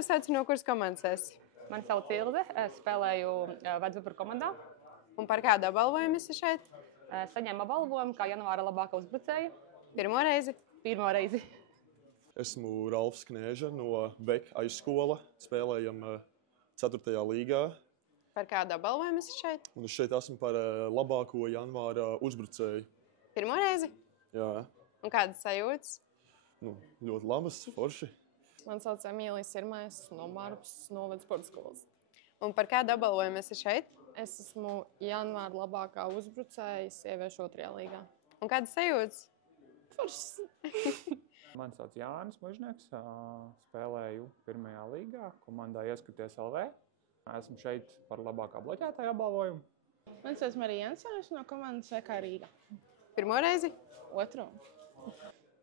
tevi sauc, no kuras komandas esi? Mani sauc Ilze, es spēlēju Vecupra komandā. Un par kādu apbalvojumu esi šeit? Saņēmu apbalvojumu kā janvāra labākā uzbrucēja. Pirmo reizi? Pirmo reizi. Esmu Ralfs Knēža no Beka aizskola. Spēlējam 4. līgā. Par kādu apbalvojumu esi šeit? Un es šeit esmu par labāko janvāra uzbrucēju. Pirmo reizi? Jā, Un kādas sajūtas? ļoti labas, forši. Man sauc Emīlija Sirmais no Marpas novada sporta skolas. Un par kādu apbalvojumu esi šeit? Es esmu janvāra labākā uzbrucēja sieviešu 2. līgā. Un kādas sajūtas? Foršs! Mani sauc Jānis Mužnieks, spēlēju 1. līgā, komandā Ieskaties LV. Esmu šeit par labākā bloķētāju apbalvojumu. Man sauc Marija Jansēša no komandas VK Rīga. Pirmo reizi? Otro.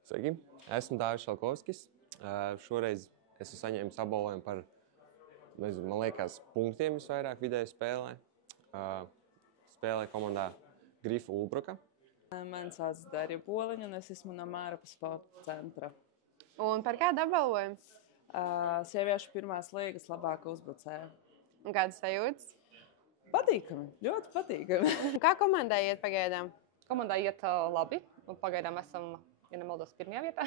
Sveiki, esmu Dāvis Šalkovskis. Šoreiz esmu saņēmis apbalvojumu par, man liekas, punktiem visvairāk vidēji spēlē. Spēlēju komandā Grifa Ulbruka. Mani sauc Darija Poliņa, un es esmu no Mārapas sporta centra. Un par kādu apbalvojumu? Sieviešu 1. līgas labākā uzbrucēja. Un kādas sajūtas? Patīkami, ļoti patīkami. Un kā komandai iet pagaidām? Komandai iet labi. Pagaidām esam, ja nemaldos, 1. vietā.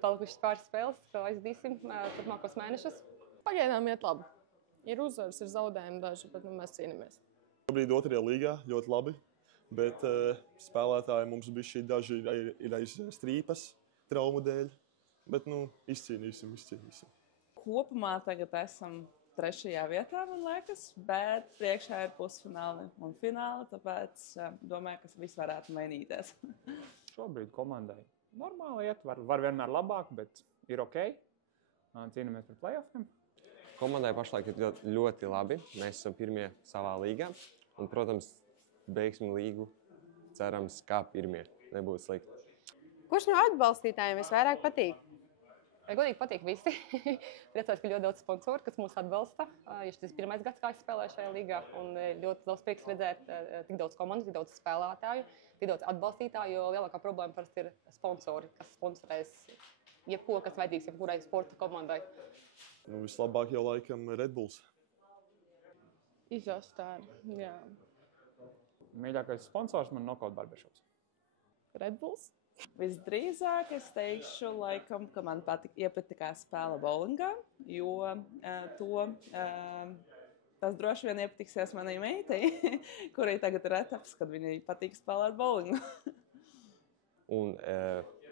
Palikušas pāris spēles, ko aizdīsim turpmākos mēnešus. Pagaidām iet labi. Ir uzvaras, ir zaudējumi daži, bet mēs cīnāmies. Šobrīd 2. līgā ļoti labi, bet spēlētāji mums bišķi daži ir aiz strīpas traumu dēļ. Bet izcīnīsim. Kopumā tagad esam 3. vietā, man liekas, bet priekšā ir pusfināli un fināli, tāpēc domāju, ka viss varētu mainīties. Šobrīd komandai normāli iet, var vienmēr labāk, bet ir ok. Cīnāmies par playoffiem. Komandai pašlaik ir ļoti labi. Mēs esam pirmie savā līgā. Un, protams, beigsim līgu, cerams, kā pirmie. Nebūs slikti. Kurš no atbalstītājiem visvairāk patīk? Godīgi patīk visi. Priecājos, ka ļoti daudz sponsoru, kas mūs atbalsta. Tas ir 1. gads, kā es spēlēju šajā līgā. Un ļoti daudz prieks redzēt tik daudz komandu, tik daudz spēlētāju, tik daudz atbalstītāju, jo lielākā problēma parasti ir sponsori, kas sponsorēs jebko, kas vajadzīgs jebkurai sporta komandai. Vislabāk jau laikam Red Bulls. Izostāri, jā. Mīļākais sponsors man Knockout Barbershops. Red Bulls? Visdrīzāk es teikšu, laikam, ka man iepatikās spēle bowlingā, jo tas droši vien iepatiksies manai meitai, kurai tagad ir etaps, kad viņai patīk spēlēt bowlingu. Un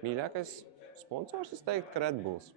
mīļākais sponsors, es teiktu, ka Red Bulls.